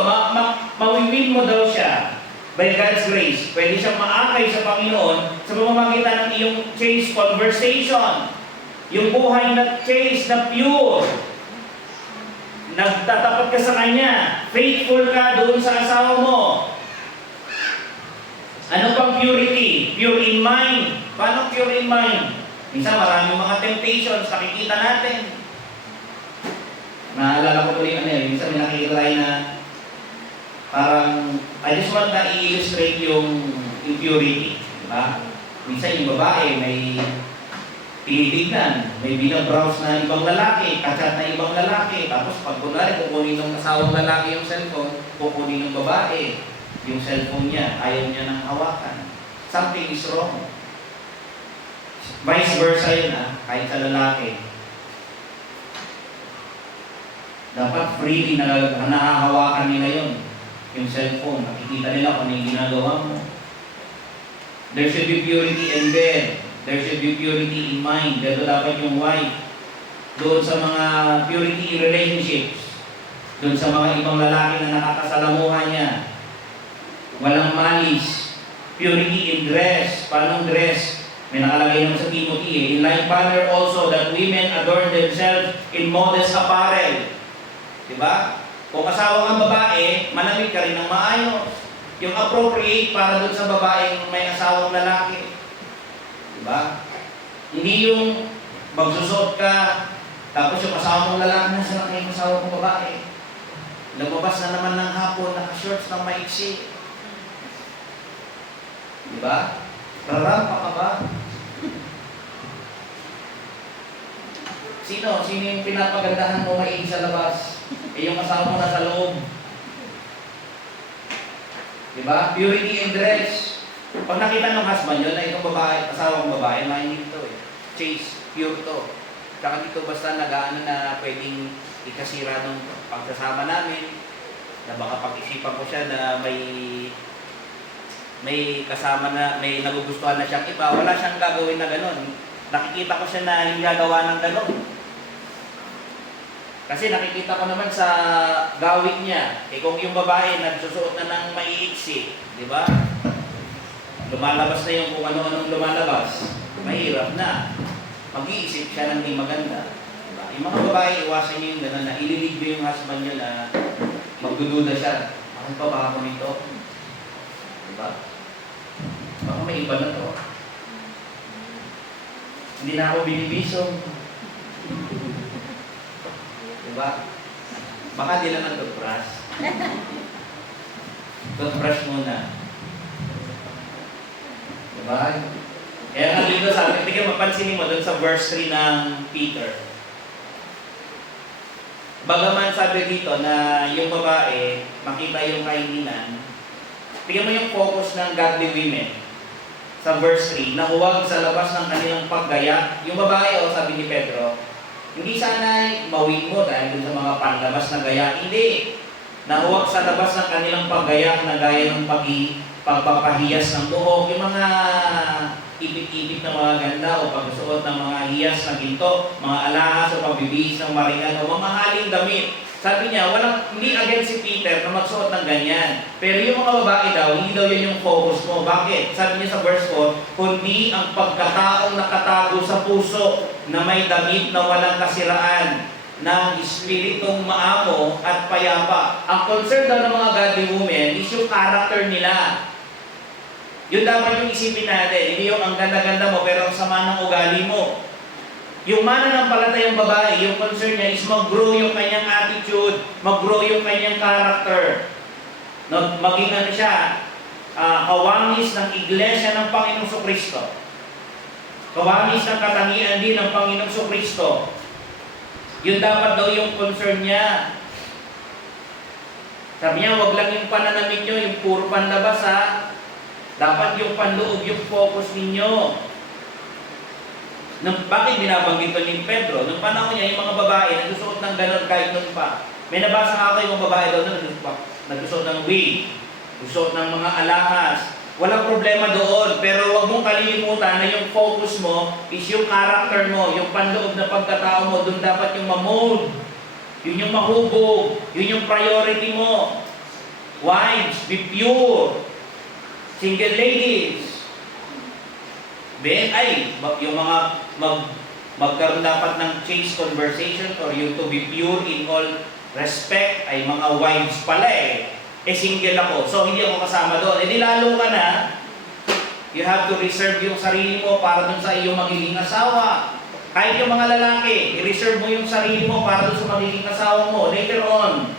mawiwin mo daw siya by God's grace. Pwede siyang maakay sa Panginoon sa pamamagitan ng iyong chaste conversation. Yung buhay na chaste, na pure. Nagtatapat ka sa Kanya. Faithful ka doon sa asawa mo. Ano pang purity? Pure in mind. Paano pure in mind? Minsan maraming mga temptations, nakikita natin. Naalala ko tuloy minsan may nakikita tayo na parang, I just want na i-illustrate yung impurity. Diba? Minsan yung babae may tinitignan, may binabrowse na ibang lalaki, kachat na ibang lalaki, tapos pag kunwari kukunin ng asawang lalaki yung cellphone, kukunin ng babae yung cellphone niya, ayaw niya nang hawakan. Something is wrong. Vice versa yun kahit sa lalaki. Dapat freely na nahahawakan nila yun. Yung cellphone, nakikita nila kung ano yung ginagawa mo. There should be purity in bed. There should be purity in mind. Dito dapat yung wife. Doon sa mga purity in relationships. Doon sa mga ibang lalaki na nakakasalamuhan niya. Walang malis. Purity in dress. Paano dress? May nakalagay naman sa Timothy. In like manner also that women adorn themselves in modest apparel. Diba? Kung asawa kang babae, manamit ka rin ng maayos. Yung appropriate para doon sa babaeng may asawang lalaki. Diba? Hindi yung magsusot ka, tapos yung asawa mong lalaki na sa yung asawa kong babae. Lumabas na naman ng hapon, naka-shorts ng maiksi. Diba? Rarampa ka ba? Sino yung pinapagandahan mo maigi sa labas? Yung asawa mo nasa loob. Diba? Purity in dress. Pag nakita ng husband yun, na itong babae, asawa kong babae, mahinig ito chaste, pure to. Tsaka dito basta nag-aano na pwedeng ikasira ng pagsasama namin, na baka pag-isipan ko siya na may kasama na, may nagugustuhan na siyang iba, wala siyang gagawin na gano'n. Nakikita ko siya na hindi gagawa ng gano'n. Kasi nakikita ko naman sa gawin niya, kung yung babae nagsusuot na ng maiiksi, di ba? Lumalabas na yung kung ano-anong lumalabas, mahirap na. Mag-iisip siya ng di maganda. Diba? Yung mga babae, iwasan niyo yung gano'n na ililig niyo yung husband niyo na magdududa siya. Bakit pa ba ako nito? Diba? Baka may iba na to. Hindi na ako binibisong. Diba? Baka di lang ang toothbrush. Toothbrush muna. Diba? Kaya nga dito sabi, tignan mapansinin mo doon sa verse 3 ng Peter. Bagaman sabi dito na yung babae, makita yung kahihinan, tingnan mo yung focus ng godly women sa verse 3, na huwag sa labas ng kanilang paggaya. Yung babae, sabi ni Pedro, hindi sana mawin mo dahil dun sa mga panlabas na gaya. Hindi. Na huwag sa labas ng kanilang paggaya na gaya ng pagpapahiyas ng buhok. Yung mga ipit-ipit na mga ganda o pagsuot ng mga hiyas na ginto, mga alahas o pagbibihis ng maringan o mamahaling damit. Sabi niya, hindi against si Peter na magsuot ng ganyan. Pero yung mga babae daw, hindi daw yun yung focus mo. Bakit? Sabi niya sa verse 4, kundi ang pagkataong nakatago sa puso na may damit na walang kasiraan ng espiritong maamo at payapa. Ang concern daw ng mga godly women is yung character nila. Yun dapat yung isipin natin. Hindi yung ang ganda-ganda mo pero ang sama ng ugali mo. Yung mananampalatayang babae, yung concern niya is mag-grow yung kanyang attitude, mag-grow yung kanyang character. Maging ano siya, kawangis ng iglesia ng Panginoong Sokristo. Kawangis ng katangian din ng Panginoong Sokristo. Yun dapat daw yung concern niya. Sabi niya, wag lang yung pananamit nyo, yung puro panlabas ha. Dapat yung panloob, yung focus ninyo. Bakit binabanggit ito ni Pedro? Nung panahon niya, yung mga babae nagsusuot ng gano'n kahit noon pa. May nabasa nga ako yung babae daw na nagsusuot ng wig, nagsusuot ng mga alahas. Walang problema doon, pero huwag mong kalilimutan na yung focus mo is yung character mo, yung panloob na pagkatao mo, doon dapat yung mamold. Yun yung mahubog, yun yung priority mo. Wives, be pure. Single ladies, yung mga magkaroon dapat ng chaste conversation or yung to be pure in all respect ay mga wives pala single ako. So hindi ako kasama doon. Di lalo ka na, you have to reserve yung sarili mo para dun sa iyong magiging asawa. Kahit yung mga lalaki, i-reserve mo yung sarili mo para dun sa magiging asawa mo. Later on,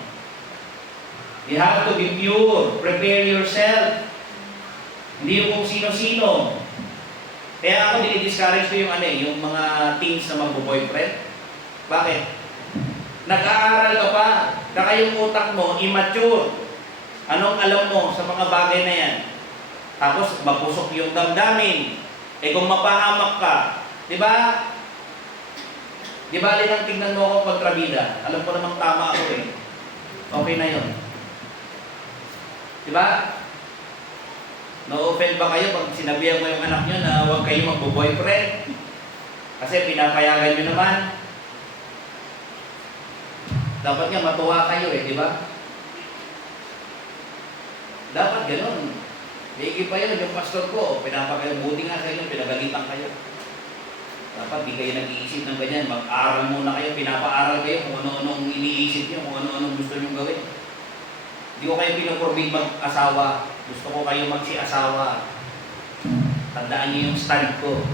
you have to be pure. Prepare yourself. Hindi yung kung sino-sino. Kaya ako dinidiscourage ko yung mga teens na magbo-boyfriend. Bakit? Nag-aaral ka pa. Kaka yung utak mo, immature. Anong alam mo sa mga bagay na yan? Tapos, mapusok yung damdamin. Kung mapahamak ka, di ba? Di ba, Alinang, tingnan mo ako kontrabida. Alam ko namang tama ako Okay na yun. Di ba? No-offend ba kayo pag sinabihan mo yung anak nyo na huwag kayo magbo-boyfriend? Kasi pinapayagan nyo naman. Dapat nga matuwa kayo di ba? Dapat ganun. Higit pa yun, yung pastor ko, buti nga sa inyo, pinagalitan kayo. Dapat di kayo nag-iisip ng ganyan, mag-aral muna kayo, pinapaaral kayo kung ano-anong iniisip nyo, kung ano-anong gusto nyo gawin. Hindi ko kayo pinaporbid mag-asawa. Gusto ko kayo magsi-asawa. Tandaan niyo yung stand ko.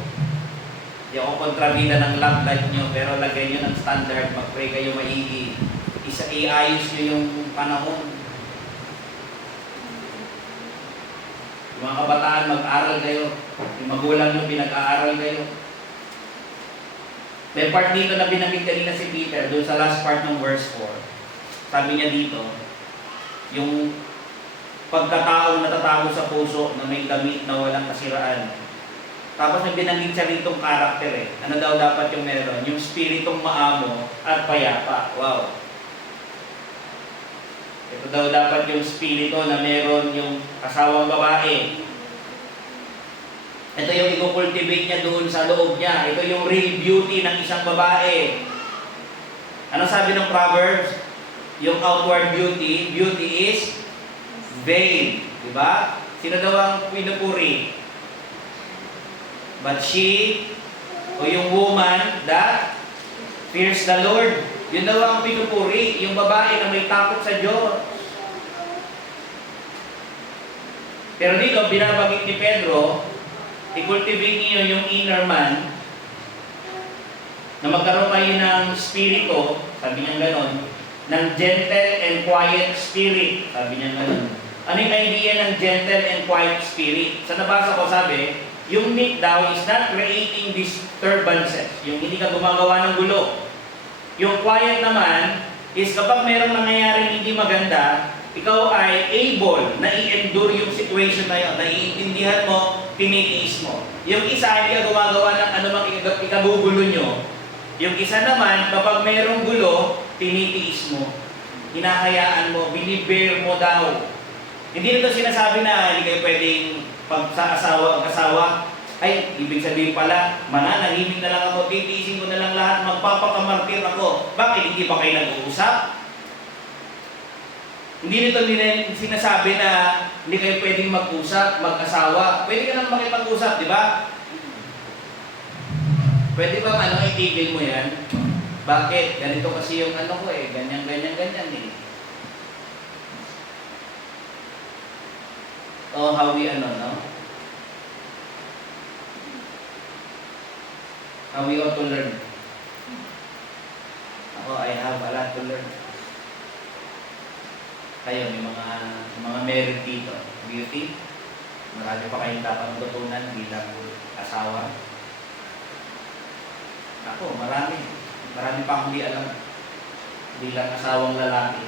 Hindi ako kontrabida ng love life nyo, pero lagay nyo ng standard, mag-pray kayo maigi. Iayos nyo yung panahon. Yung mga kabataan, mag-aral kayo. Yung magulang nyo, pinag-aaral kayo. May part dito na binanggit kanina si Peter, doon sa last part ng verse 4. Sabi niya dito, yung pagkataong natatago sa puso na may damit na walang kasiraan. Tapos may binanggit siya ditong karakter Ano daw dapat yung meron? Yung spiritong maamo at payapa. Wow. Ito daw dapat yung spirito na meron yung asawang babae. Ito yung i-cultivate niya doon sa loob niya. Ito yung real beauty ng isang babae. Ano sabi ng Proverbs? Yung outward beauty is vain. Diba? Sino daw ang pinupuri? But she, o yung woman that fears the Lord, yun daw ang pinupuri. Yung babae na may takot sa Diyos. Pero dito, binabanggit ni Pedro, i-cultivate niyo yung inner man, na magkaroon kayo ng spirito, sabi niya gano'n, ng gentle and quiet spirit. Sabi niya gano'n. Ano yung idea ng gentle and quiet spirit? Sa nabasa ko sabi, yung meek daw is not creating disturbances. Yung hindi ka gumagawa ng gulo. Yung quiet naman is kapag mayroong nangyayaring hindi maganda, ikaw ay able na i-endure yung situation na yun, naiintindihan mo, tinitiis mo. Yung isa, hindi ka gumagawa ng anumang ikagugulo nyo. Yung isa naman, kapag mayroong gulo, tinitiis mo. Hinahayaan mo, binibear mo daw. Hindi nito sinasabi na hindi kayo pwedeng pag sa asawa, ay, ibig sabihin pala, mananahimik na lang ako, titiisin ko na lang lahat, magpapakamartir ako. Bakit hindi pa kayo nag-uusap? Hindi nito sinasabi na hindi kayo pwedeng mag-usap, mag-asawa. Pwede ka lang makipag-usap, di ba? Pwede ba itigil mo yan? Bakit? Ganito kasi yung ko ganyan eh. Oh, how we no? How we ought to learn. Ako, I have a lot to learn. Kayo, may mga merit dito. Beauty. Marami pa kayong dapat matutunan bilang asawa. Ako, marami pa akong di alam bilang asawang lalaki.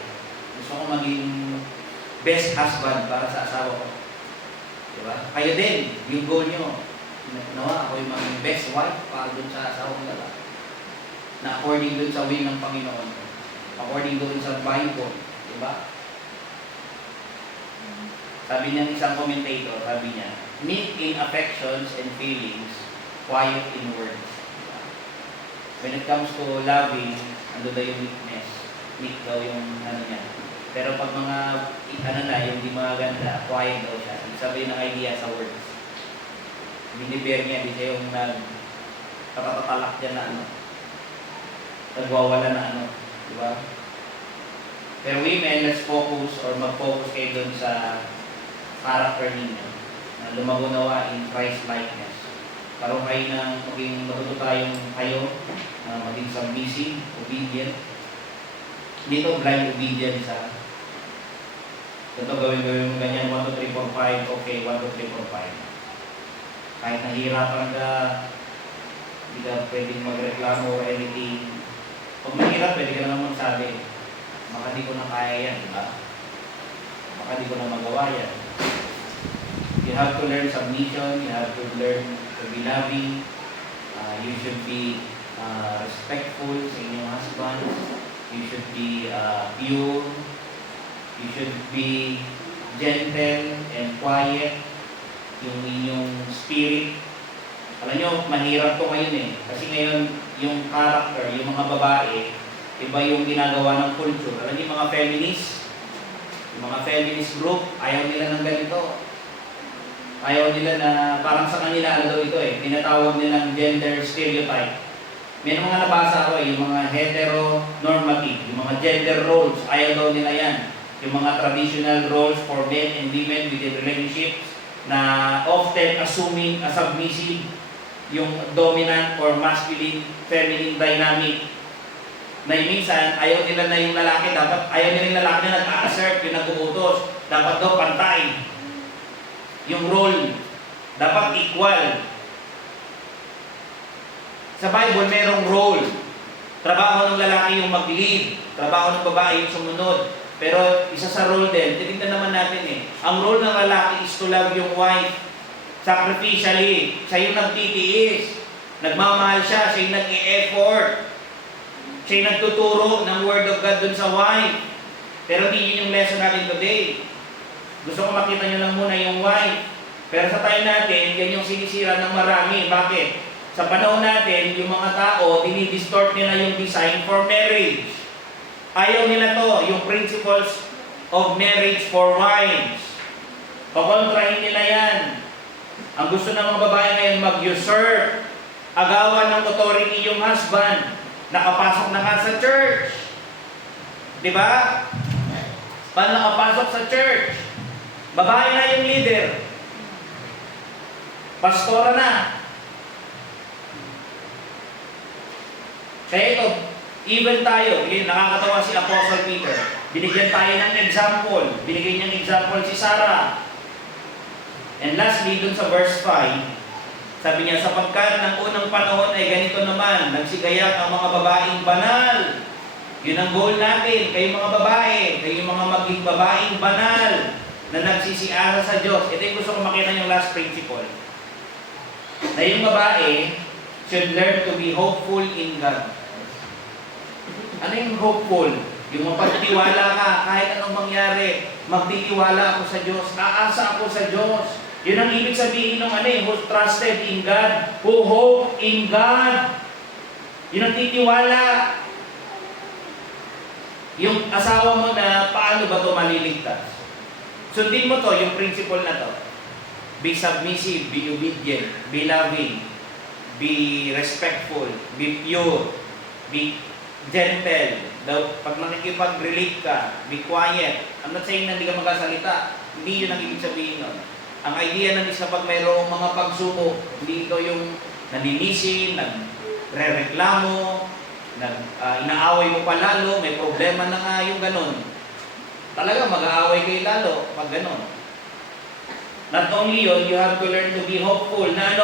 Gusto ko maging best husband para sa asawa ko. Diba? Kayo din, yung goal nyo. Nawa, ako yung maging best wife para dun sa asawang lalaki. Na according dun sa will ng Panginoon. According dun sa Bible. Diba? Sabi niya isang commentator, sabi niya, meek in affections and feelings, quiet in words. Diba? When it comes to loving, ando daw yung meekness. Meek daw yung niya. Pero pag mga, yung di mga ganda, quiet daw siya. Sabi ng idea sa words. Binibear niya, di siya yung nagtatatalak dyan na nagwawala na Diba? Pero women, let's focus or mag-focus kayo dun sa character ninyo na lumagunawa in Christ-likeness. Karoon kayo na maging matuto tayong kayo na maging submissive, obedient. Dito, blind obedience sa ito gawin mo ganyan, 1, 2, 3, 4, 5, okay, 1, 2, 3, 4, 5. Kahit nahihirapan ka, hindi ka pwedeng magreklamo or anything. Pag mahirap, pwede ka naman magsabi, baka di ko na kaya yan, diba? Baka di ko na magawa yan. You have to learn submission, you have to learn to be loving, you should be respectful sa inyong husband, you should be pure, you should be gentle and quiet, yung inyong spirit. Alam nyo, mahirap to ngayon eh. Kasi ngayon, yung character, yung mga babae, iba yung ginagawa ng culture. Alam nyo, yung mga feminist group, ayaw nila ng ganito. Ayaw nila na, parang sa kanila, daw ito eh, tinatawag nilang gender stereotype. May mga nabasa ko yung mga heteronormative, yung mga gender roles, ayaw daw nila yan. Yung mga traditional roles for men and women within relationships, na often assuming a submissive, yung dominant or masculine, feminine dynamic. Na minsan, ayaw nila na yung lalaki, ayaw nila yung lalaki na nag-a-assert, yung nag-uutos. Dapat daw pantay. Yung role, dapat equal. Sa Bible, merong role. Trabaho ng lalaki yung mag-lead, trabaho ng babae yung sumunod. Pero isa sa role din, titignan naman natin eh. Ang role ng lalaki is to love yung wife sacrificially. Siya yung nagtitiis. Nagmamahal siya, siya yung nag-i-effort. Siya yung nagtuturo ng Word of God dun sa wife. Pero hindi yun yung lesson natin today. Gusto ko makita nyo lang muna yung wife. Pero sa time natin, yan yung sinisira ng marami. Bakit? Sa panahon natin, yung mga tao, dinidistort nila yung design for marriage. Ayaw nila to, yung principles of marriage for wives. Pakontrahin nila yan. Ang gusto ng mga babae ngayon mag-usurp, agawan ng authority yung husband. Nakapasok na nga sa church. Diba? Paano nakapasok sa church? Babae na yung leader. Pastora na. Kaya ito, even tayo, nakakatawa si Apostle Peter. Binigyan tayo ng example. Binigyan niyang example si Sarah. And lastly, dun sa verse 5, sabi niya, sapagkat ng unang panahon ay ganito naman, nagsigayak ang mga babaeng banal. Yun ang goal natin. Kayong mga babae, kayong mga maging babaeng banal na nagsisiasa sa Diyos. Ito yung gusto ko makita yung last principle. Na yung babae should learn to be hopeful in God. Ano yung hopeful? Yung mapagtiwala ka, kahit anong mangyari, magtitiwala ako sa Diyos, aasa ako sa Diyos. Yun ang ibig sabihin ng who trusted in God, who hope in God. Yun ang titiwala. Yung asawa mo na paano ba ito maliligtas? Sundin mo to, yung principle na to. Be submissive, be obedient, be loving, be respectful, be pure, be gentle. Pag nakikipag-relate ka, be quiet. I'm not saying na hindi ka magkasalita. Hindi yun ang ibig sabihin nun. Ang idea nun is kapag mayroong mga pagsubok, hindi ito yung naninisin, nagre-reklamo, inaaway mo pa lalo, may problema na nga yung ganun. Talaga mag-aaway kayo lalo pag ganun. Not only yun, you have to learn to be hopeful na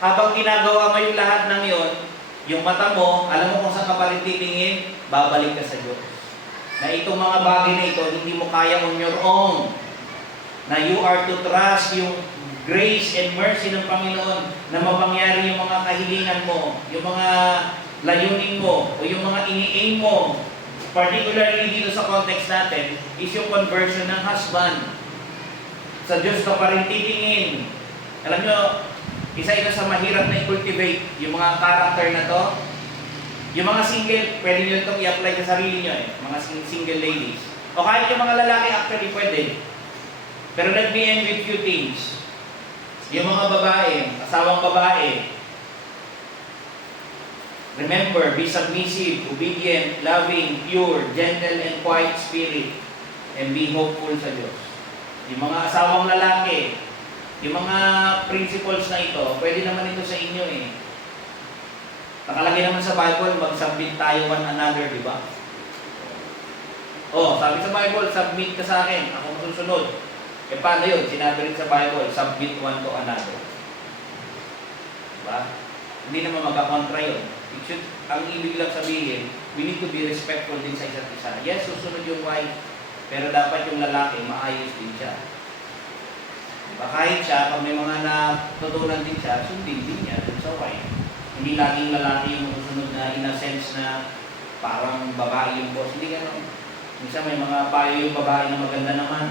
habang ginagawa mo yung lahat ng yun, yung mata mo, alam mo kung saan ka pa rin titingin, babalik ka sa Diyos. Na itong mga bagay na ito, hindi mo kaya on your own. Na you are to trust yung grace and mercy ng Panginoon na mapangyari yung mga kahilingan mo, yung mga layunin mo, o yung mga ini-aim mo. Particularly dito sa context natin, is yung conversion ng husband. Sa Diyos ka pa rin titingin. Alam nyo, isa ito sa mahirap na i-cultivate, yung mga character na to. Yung mga single, pwede nyo itong i-apply sa sarili nyo mga single ladies. O kahit yung mga lalaki, actually pwede. Pero let me end with few things. Yung mga babae, asawang babae, remember, be submissive, obedient, loving, pure, gentle, and quiet spirit, and be hopeful sa Diyos. Yung mga asawang lalaki, yung mga principles na ito, pwede naman ito sa inyo Nakalagay naman sa Bible, mag-submit tayo one another, di ba? Sabi sa Bible, submit ka sa akin, ako masusunod. Paano yun? Sinabi rin sa Bible, submit one to another. Diba? Hindi naman magkakontra yun. Ang ibig lang sabihin, we need to be respectful din sa isa't isa. Yes, susunod yung wife, pero dapat yung lalaki, maayos din siya. Diba? Kahit siya, pag may mga natutunan din siya, sundin din niya dun sa wife. Hindi laging lalaki yung susunod na in a sense na parang babae yung boss. Hindi gano'n. Minsan may mga payo yung babae na maganda naman.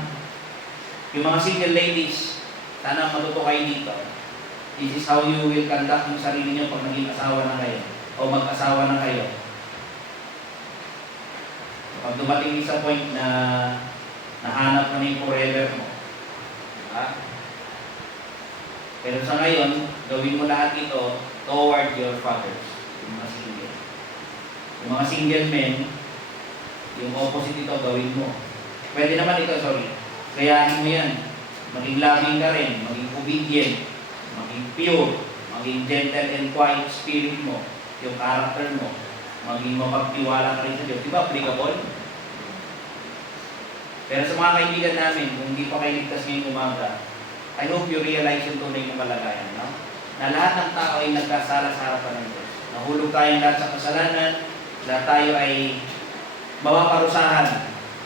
Yung mga single ladies, sana matuto kayo dito. This is how you will conduct yung sarili niyo pag naging asawa na kayo o mag-asawa na kayo. Pag dumating sa point na nahanap na yung forever mo. Diba? Pero sa ngayon, gawin mo lahat ito toward your fathers. Yung mga single. Yung mga single men, yung opposite ito, gawin mo. Pwede naman ito, kayahin mo yan. Maging loving ka rin, maging obedient, maging pure, maging gentle and quiet spirit mo, yung character mo, maging mapagtiwala ka rin sa Diyos. Di ba applicable? Pero sa mga kaibigan namin, kung hindi pa kayo ligtas ngayong umaga, I hope you realize yung tunay ng kalagayan, no? Na lahat ng tao ay nagkasala sa harapan ng Diyos. Nahulog tayong lahat sa kasalanan, lahat tayo ay mapaparusahan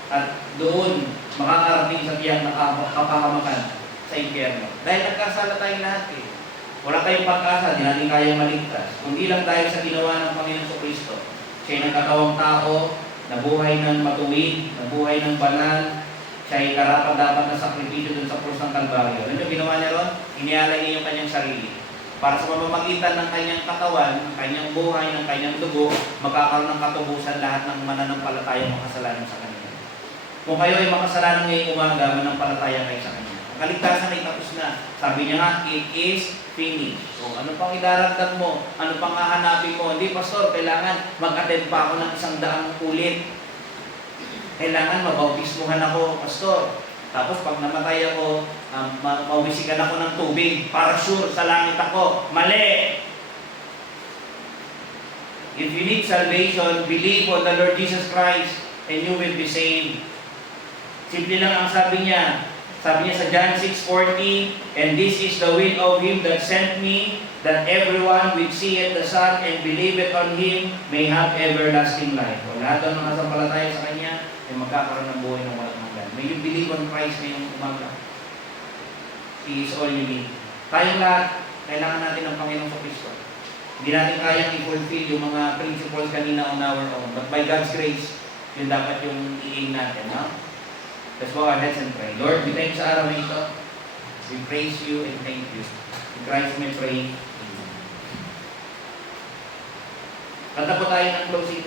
at doon makakarating sa tiyang kapahamakan sa impyerno. Dahil nagkasala tayong lahat Wala tayong pag-asa, di natin kayang maligtas. Kundi lang dahil sa ginawa ng Panginoon Kristo. Siya'y nagkatawang tao, nabuhay ng matuwid, nabuhay ng banal, siya'y karapat-dapat na sakripisyo dun sa krus ng Kalbaryo. Ano yung ginawa niya ron? Inialay niya yung kanyang sarili. Para sa pamamagitan ng kanyang katawan, ng kanyang buhay, ng kanyang dugo, magkakaroon ng katubusan lahat ng mananampalatayang makasalanan sa kanya. Kung kayo ay makasalanan ngayong umaga, manampalataya kayo sa kanya. Ang kaligtasan ay tapos na. Sabi niya nga, it is finished. So, ano pang idaragdag mo? Ano pang hahanapin mo? Hindi, Pastor, kailangan mag-attend pa ako ng 100 ulit. Kailangan mabautismuhan ako, Pastor. Tapos pag namatay ako, mawisikan ako ng tubig para sure sa langit ako. Mali! If you need salvation, believe on the Lord Jesus Christ and you will be saved. Simple lang ang sabi niya. Sabi niya sa John 6:40, and this is the will of Him that sent me, that everyone which seeth the Son and believeth on Him may have everlasting life. O lahat ng mga sampalataya sa Kanya ay magkakaroon ng buhay ng walang hanggan. May you believe on Christ ngayong umaga. He is all you need. Tayong lahat, kailangan natin ng Panginoon sa Kristo. Hindi natin kayang i-fulfill yung mga principles kanina on our own. But by God's grace, yun dapat yung i-aim natin. No? Let's bow our heads and pray. Lord, we thank you sa araw na ito. We praise you and thank you. In Christ may pray. Kanta po tayo ng closing.